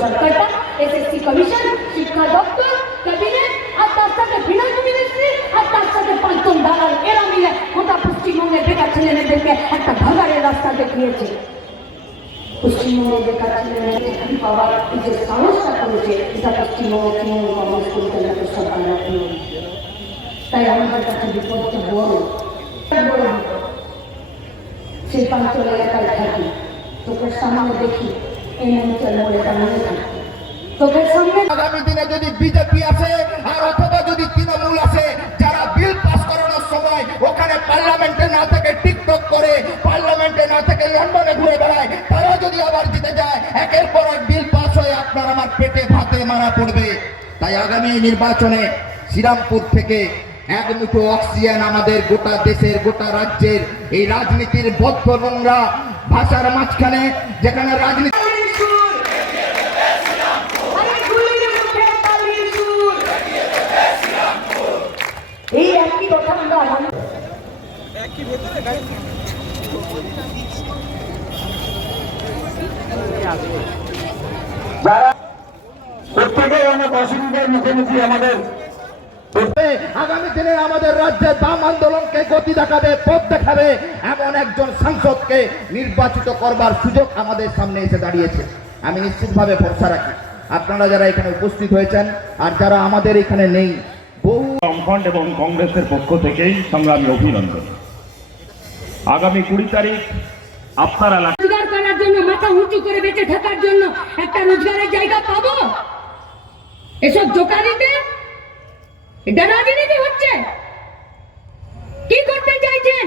সরকারটা SSC commission শিক্ষা দপ্তর ক্যাবিনেট আর তার সাথে ফিনান্স মিনিস্ট্রি আর তার সাথে পাঁচজন দালাল, এরা মিলে গোটা পশ্চিমবঙ্গের বেকার ছেলেমেয়েদেরকে একটা ভাগাড়ের রাস্তা দেখিয়েছে। পশ্চিমবঙ্গের বেকার ছেলেমেয়েদের পাওয়ার যে সাহসটা করেছে, এটা পশ্চিমবঙ্গের তৃণমূল কংগ্রেস পরিচালিত সরকার তাই আমাদের কাছে বিপদটা বড়। বিপদ। শিল্পাঞ্চল এলাকায় থাকি। চোখের সামনে দেখি। আগামী দিনে যদি বিজেপি আসে আর অথবা যদি তৃণমূল আসে, যারা বিল পাস করানোর সময় ওখানে পার্লামেন্টে না থেকে টিকটক করে, পার্লামেন্টে না থেকে লন্ডনে ঘুরে বেড়ায়, তারা যদি আবার জিতে যায়, একের পর এক বিল পাস হয়ে আপনার আমার পেটে ভাতে মারা পড়বে। তাই আগামী নির্বাচনে শ্রীরামপুর থেকে এক মুঠো অক্সিজেন আমাদের গোটা দেশের, গোটা রাজ্যের এই রাজনীতির বদ্ধ নোংরা ভাষার মাঝখানে যেখানে রাজনীতি এই একই কথা আমরা আগামী আগামী দিনে আমাদের রাজ্যে বাম আন্দোলনকে গতি দেখাবে, পথ দেখাবে এমন একজন সাংসদকে নির্বাচিত করবার সুযোগ আমাদের সামনে এসে দাঁড়িয়েছে। আমি নিশ্চিতভাবে ভরসা রাখি। আপনারা যারা এখানে উপস্থিত হয়েছেন আর যারা আমাদের এখানে নেই বামফ্রন্ট এবং কংগ্রেসের পক্ষ থেকেই সংগ্রামী অভিনন্দন। আগামী কুড়ি তারিখ রোজগার করার জন্য, মাথা উঁচু করে বেঁচে থাকার জন্য একটা রোজগারের জায়গা পাবো? এসব জোকারিতে এটা রাজনীতি হচ্ছে। কি করতে চাইছেন?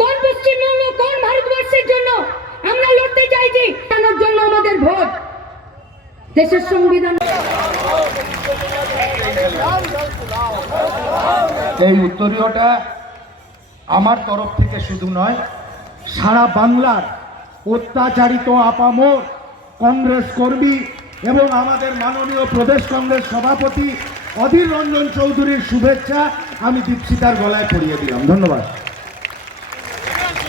কোন পশ্চিমবঙ্গ, কোন ভারতবর্ষের জন্য আমরা লড়তে চাইছি? জন্য আমাদের ভোট। দেশের সংবিধান এই উত্তরীয়টা আমার তরফ থেকে শুধু নয় সারা বাংলার অত্যাচারিত আপামর কংগ্রেস কর্মী এবং আমাদের মাননীয় প্রদেশ কংগ্রেস সভাপতি অধীর রঞ্জন চৌধুরীর শুভেচ্ছা আমি দীপশিতার গলায় পড়িয়ে দিলাম। ধন্যবাদ।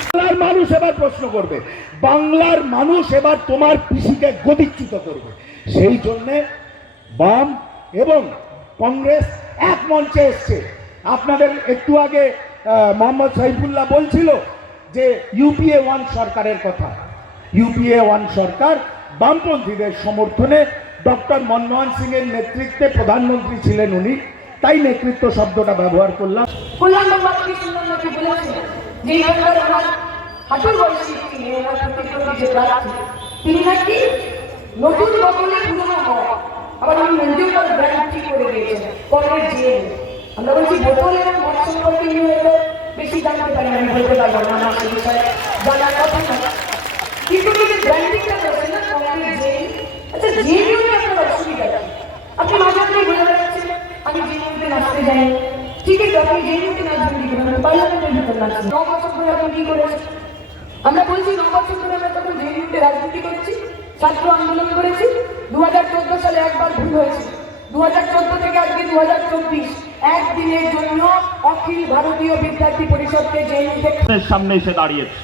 বাংলার মানুষ এবার প্রশ্ন করবে বাংলার মানুষ এবার তোমার পিসিকে গদিচ্যুত করবে। সেই জন্যে বাম এবং কংগ্রেস এক মঞ্চে এসছে। আপনাদের একটু আগে মোহাম্মদ সাইফুল্লাহ বলছিল যে ইউপিএ ওয়ান সরকারের কথা। ইউপিএ ওয়ান সরকার বামপন্থীদের সমর্থনে ডক্টর মনমোহন সিং এর নেতৃত্বে প্রধানমন্ত্রী ছিলেন উনি। তাই নেতৃত্ব শব্দটা ব্যবহার করলাম। কল্যাণ হাঁটুর বয়সী তিনি ওনার প্রতিদ্বন্দ্বী যে প্রার্থী তিনি নাকি নতুন বদলে পুরনো হওয়া। আবার উনি মঞ্জুর করে গ্যারান্টি করে দিয়েছেন কংগ্রেস জিএ আমরা বলছি বোতল এবং মদ সম্পর্কে নিয়ে হয়তো বেশি জানতে পারি আমি বলতে পারব না, আমার সে বিষয়ে জানার কথা না। কিন্তু যদি ব্র্যান্ডিংটা করেছেন না কংগ্রেস জিএ আচ্ছা জিএ আপনার অসুবিধা আপনি মাঝে মাঝে বলে বেড়াচ্ছেন, আমি জিএমতে নাচতে যাই ঠিক আছে আপনি জিএমতে নাচবেন কি করে পার্লামেন্টের ভিতর নাচছেন ন বছর ধরে আপনি কি করেছেন? আমরা বলছি ন আমরা তখন জিএমতে রাজনীতি করছি, ছাত্র আন্দোলন করেছি দু হাজার চোদ্দ সালে একবার ভুল হয়েছে। দু হাজার চোদ্দ থেকে আজকে দু হাজার চব্বিশ, একদিনের জন্য অখিল ভারতীয় বিদ্যার্থী পরিষদকে প্রশ্নের সামনে এসে দাঁড়িয়েছে।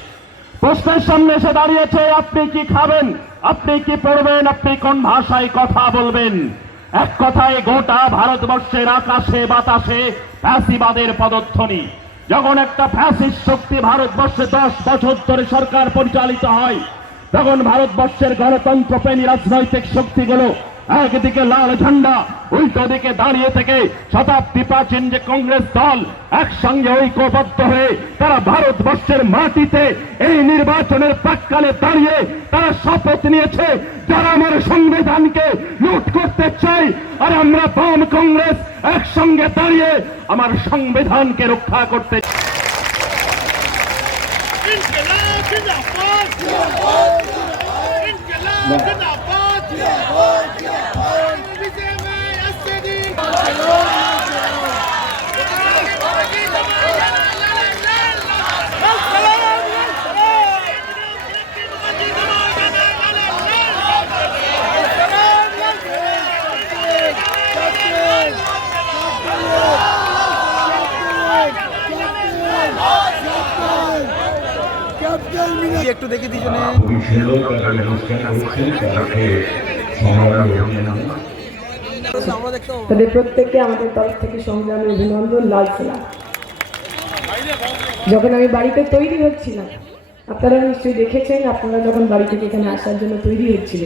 প্রশ্নের সামনে এসে দাঁড়িয়েছে, আপনি কি খাবেন? আপনি কি পড়বেন? আপনি কোন ভাষায় কথা বলবেন? এক কথায় গোটা ভারতবর্ষের আকাশে, বাতাসে ফ্যাসিবাদের পদধ্বনি। যখন একটা ফ্যাসিস্ট শক্তি ভারতবর্ষে দশ বছর ধরে সরকার পরিচালিত হয়, তখন ভারতবর্ষের গণতন্ত্র প্রেমী রাজনৈতিক শক্তিগুলো একদিকে লাল ঝান্ডা, উল্টো দিকে দাঁড়িয়ে থেকে শতাব্দী প্রাচীন যে কংগ্রেস দল একসঙ্গে ঐক্যবদ্ধ হয়ে তারা ভারতবর্ষের মাটিতে এই নির্বাচনের প্রাককালে দাঁড়িয়ে তারা শপথ নিয়েছে, যারা আমার সংবিধানকে লুট করতে চাই আর আমরা বাম কংগ্রেস একসঙ্গে দাঁড়িয়ে আমার সংবিধানকে রক্ষা করতে Yeah. একটু দেখি দুজনে তাদের প্রত্যেককে আমাদের তরফ থেকে সংগ্রামী অভিনন্দন, লাল সালাম। যখন আমি বাড়িতে তৈরি হচ্ছিলাম, আপনারা নিশ্চয়ই দেখেছেন, আপনারা যখন বাড়ি থেকে এখানে আসার জন্য তৈরি হচ্ছিল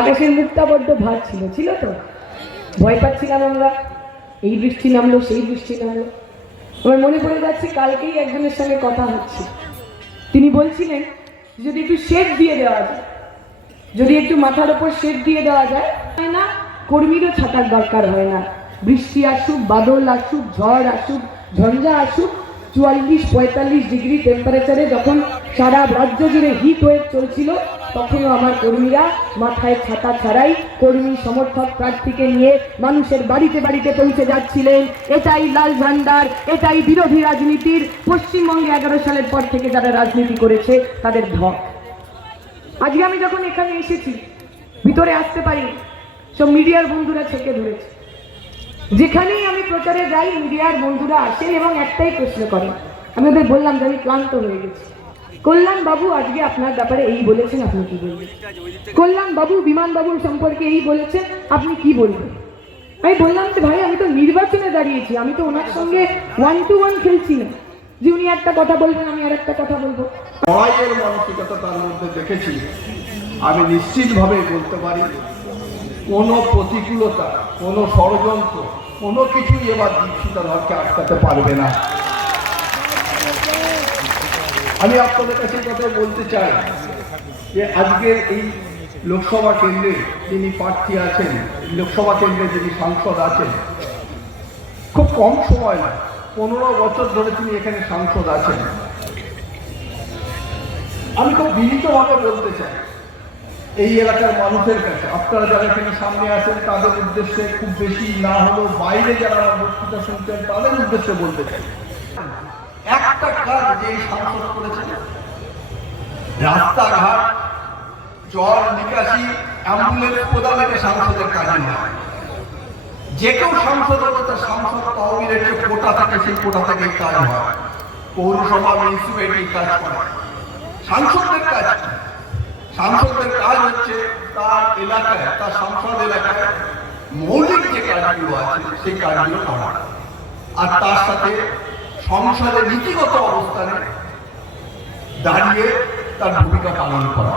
আকাশের বড্ড ভার ছিল ছিল তো? ভয় পাচ্ছিলাম আমরা। এই বৃষ্টি নামলো, সেই বৃষ্টি নামলো। আমার মনে পড়ে যাচ্ছে, কালকেই একজনের সঙ্গে কথা হচ্ছে। তিনি বলছিলেন যদি একটু শেড দিয়ে দেওয়া যায়, যদি একটু মাথার ওপর শেড দিয়ে দেওয়া যায়, হয় না? কর্মীরও ছাতার দরকার হয় না। বৃষ্টি আসুক, বাদল আসুক, ঝড় আসুক, ঝঞ্ঝা আসুক, চুয়াল্লিশ, পঁয়তাল্লিশ ডিগ্রি টেম্পারেচারে যখন সারা রাজ্য জুড়ে হিট ওয়েভ চলছিল তখনও আমার কর্মীরা মাথায় ছাতা ছাড়াই কর্মী সমর্থক প্রার্থীকে নিয়ে মানুষের বাড়িতে বাড়িতে পৌঁছে যাচ্ছিলেন। এটাই লাল ঝান্ডার এটাই বিরোধী রাজনীতির। পশ্চিমবঙ্গে এগারো সালের পর থেকে যারা রাজনীতি করেছে, তাদের ধক আজকে আমি যখন এখানে এসেছি, ভিতরে আসতে পারি সব মিডিয়ার বন্ধুরা ছেকে ধরেছে। যেখানেই আমি প্রচারে যাই, মিডিয়ার বন্ধুরা আসেন এবং একটাই প্রশ্ন করেন। আমি ওদের বললাম যে আমি ক্লান্ত হয়ে গেছি। কল্যাণ বাবু আজকে আপনার ব্যাপারে এই বলেছেন, আপনি কি বলবেন? কল্যাণ বাবু, বিমান বাবুর সম্পর্কে এই বলেছেন, আপনি কি বলবেন? আমি বললাম যে, ভাই, আমি তো নির্বাচনে দাঁড়িয়েছি, আমি তো ওনার সঙ্গে ওয়ান টু ওয়ান খেলছি না। যে উনি একটা কথা বলবেন, আমি আর একটা কথা বলব। মানসিকতা তার মধ্যে দেখেছি। আমি নিশ্চিতভাবে বলতে পারি, কোনো প্রতিকূলতা, কোনো ষড়যন্ত্র, কোনো কিছুই এবার দীক্ষিতা ধরকে আটকাতে পারবে না। আমি আপনাদের কাছে কথা বলতে চাই যে আজকের এই লোকসভা কেন্দ্রে যিনি প্রার্থী আছেন, লোকসভা কেন্দ্রে যিনি সাংসদ আছেন, খুব কম সময় না পনেরো বছর ধরে তিনি এখানে সাংসদ আছেন। আমি খুব বিনীতভাবে বলতে চাই, এই এলাকার মানুষের কাছে, আপনারা যারা এখানে সামনে আছেন, তাদের উদ্দেশ্যে খুব বেশি না হলেও বাইরে যারা বক্তৃতা শুনছেন, তাদের উদ্দেশ্যে বলতে চাই। রাস্তাঘাট, জল নিকাশি, অ্যাম্বুলেন্স প্রদানের সাংসদের কাজ নয় যে কেউ সাংসদ হলে তার সাংসদ তহবিলের যে কোটা থাকে, সেই কোটা থেকে কাজ হয়। পৌরসভা মিউনিসিপ্যালিটি কাজ করে। সাংসদদের কাজ কি? সাংসদদের কাজ হচ্ছে তার এলাকায়, তার সংসদ এলাকায় মৌলিক যে কাজগুলো আছে, সেই কাজগুলো করা। আর তার সাথে সংসদের নীতিগত অবস্থানে দাঁড়িয়ে তার ভূমিকা পালন করা।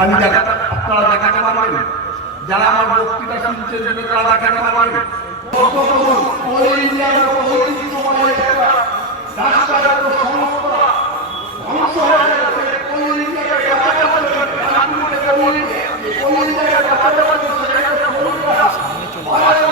আমি দেখা আপনারা দেখাতে পারবেন, যারা আমার বক্তৃতা শুনছেন তারা দেখাতে পারবেন। অল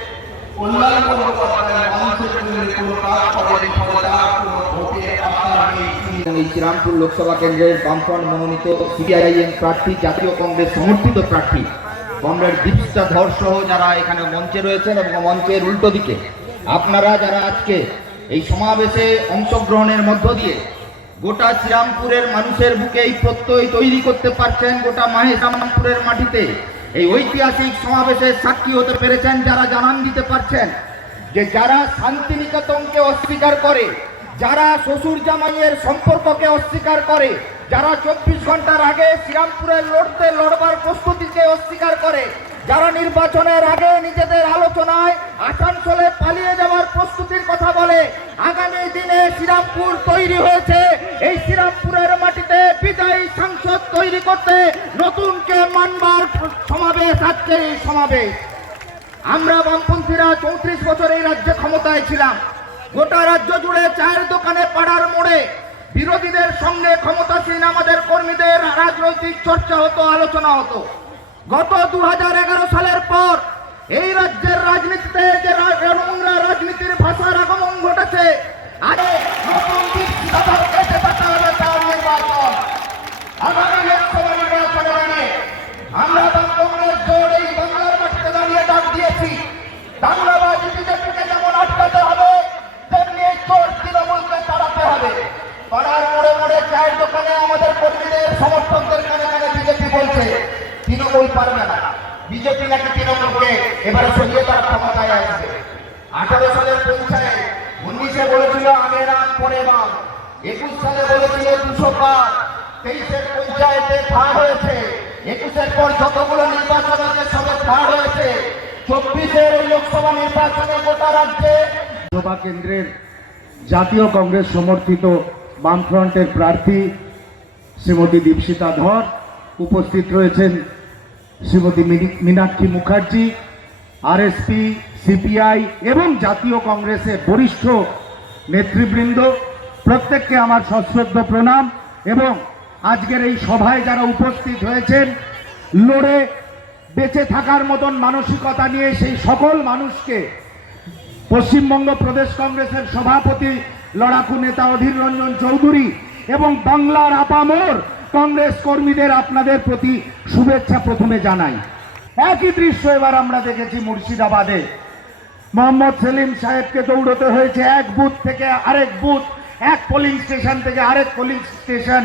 শ্রীরামপুর লোকসভা কেন্দ্রের বামফ্রন্ট মনোনীত সিপিআইএম প্রার্থী, জাতীয় কংগ্রেস সমর্থিত প্রার্থী কমরেড দীপস্তা ধর সহ যারা এখানে মঞ্চে রয়েছেন এবং মঞ্চের উল্টো দিকে, আপনারা যারা আজকে এই সমাবেশে অংশগ্রহণের মধ্য দিয়ে গোটা শ্রীরামপুরের মানুষের বুকে এই প্রত্যয় তৈরি করতে পারছেন, গোটা মাহেশ্রামপুরের মাটিতে এই ঐতিহাসিক সমাবেশের সাক্ষী হতে পেরেছেন যারা জানান দিতে পারছেন যে যারা শান্তিনিকেতনকে অস্বীকার করে, যারা শ্বশুর জামাইয়ের সম্পর্ককে অস্বীকার করে, যারা চব্বিশ ঘণ্টার আগে শ্রীরামপুরের লড়তে লড়বার প্রস্তুতিকে অস্বীকার করে যারা নির্বাচনের আগে নিজেদের আলোচনায় আসানসোলে পালিয়ে যাওয়ার প্রস্তুতির কথা বলে, আগামী দিনে শ্রীরামপুর তৈরি হয়েছে। এই শ্রীরামপুরের মাটিতে বিদায়ী সাংসদ তৈরি করতে নতুনকে মানবার সমাবেশ আজকে এই সমাবেশ। আমরা বামপন্থীরা চৌত্রিশ বছর এই রাজ্যে ক্ষমতায় ছিলাম। গোটা রাজ্য জুড়ে চায়ের দোকানে পাড়ার মোড়ে বিরোধীদের সঙ্গে ক্ষমতাসীন আমাদের কর্মীদের রাজনৈতিক চর্চা হতো, আলোচনা হতো। গত দু হাজার এগারো সালের পর এই রাজ্যের রাজনীতিতে যে নোংরা রাজনীতির ভাষার আগমন ঘটেছে আমরা জোর এই ডাক দিয়েছি। যেমন হবে হবে। মোড়ে মোড়ে চায়ের দোকানে আমাদের কর্মীদের তৃণমূল পারবে না। বিজেপি নাকি তৃণমূলকে এবারে সরিয়ে তার ক্ষমতায় আসবে। আঠারো সালের পঞ্চায়েত উনিশে বলেছিল আগের আগ পরে বাম একুশ সালে বলেছিল দুশো পার। তেইশের পঞ্চায়েতে থার্ড হয়েছে। একুশের পর যতগুলো নির্বাচন হয়েছে সবে থার্ড হয়েছে চব্বিশের লোকসভা নির্বাচনে গোটা রাজ্যে লোকসভা কেন্দ্রের জাতীয় কংগ্রেস সমর্থিত বামফ্রন্টের প্রার্থী শ্রীমতী দীপশিতা ধর উপস্থিত রয়েছেন শ্রীমতী মীনাক্ষী মুখার্জি আরএসপি সিপিআই এবং জাতীয় কংগ্রেসের বরিষ্ঠ নেতৃবৃন্দ, প্রত্যেককে আমার সশ্রদ্ধ প্রণাম এবং আজকের এই সভায় যারা উপস্থিত হয়েছেন, লড়ে বেঁচে থাকার মতন মানসিকতা নিয়ে সেই সকল মানুষকে পশ্চিমবঙ্গ প্রদেশ কংগ্রেসের সভাপতি লড়াকু নেতা অধীর রঞ্জন চৌধুরী এবং বাংলার আপামোর কংগ্রেস কর্মীদের আপনাদের প্রতি শুভেচ্ছা প্রথমে জানাই। একই দৃশ্য এবার আমরা দেখেছি মুর্শিদাবাদে। মোহাম্মদ সেলিম সাহেবকে দৌড়তে হয়েছে এক বুথ থেকে আরেক বুথ, এক পোলিং স্টেশন থেকে আরেক পোলিং স্টেশন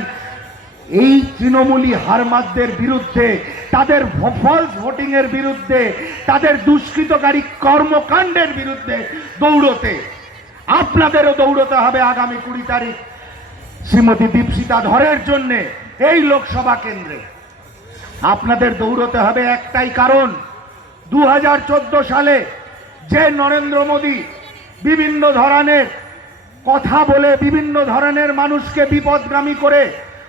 এই তৃণমূলী হারমাদদের বিরুদ্ধে, তাদের ফলস ভোটিং এর বিরুদ্ধে, তাদের দুষ্কৃতকারী কর্মকাণ্ডের বিরুদ্ধে দৌড়তে। আপনাদেরও দৌড়তে হবে আগামী কুড়ি তারিখ। শ্রীমতী দীপশিতা ধরের জন্য এই লোকসভা কেন্দ্রে। আপনাদের দৌড়তে হবে একটাই কারণ দু হাজার চোদ্দ সালে যে নরেন্দ্র মোদী বিভিন্ন ধরনের কথা বলে, বিভিন্ন ধরনের মানুষকে বিপদগামী করে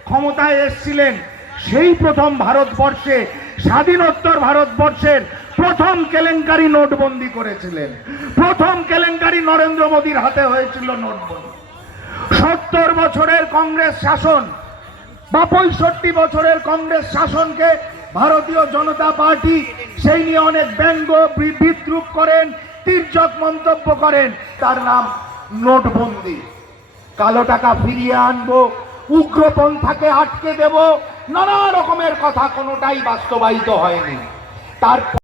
ক্ষমতায় এসছিলেন, সেই প্রথম ভারতবর্ষে, স্বাধীনোত্তর ভারতবর্ষের প্রথম কেলেঙ্কারি নোটবন্দি করেছিলেন। প্রথম কেলেঙ্কারি নরেন্দ্র মোদীর হাতে হয়েছিল নোটবন্দি। সত্তর বছরের কংগ্রেস শাসন বা পঁয়ষট্টি বছরের কংগ্রেস শাসনকে ভারতীয় জনতা পার্টি সেই নিয়ে অনেক ব্যঙ্গ বিদ্রুপ করেন, তীর্যক মন্তব্য করেন। তার নাম নোটবন্দি। কালো টাকা ফিরিয়ে আনব, উগ্রপন্থাকে আটকে দেব, নানা রকমের কথা কোনোটাই বাস্তবায়িত হয়নি। তার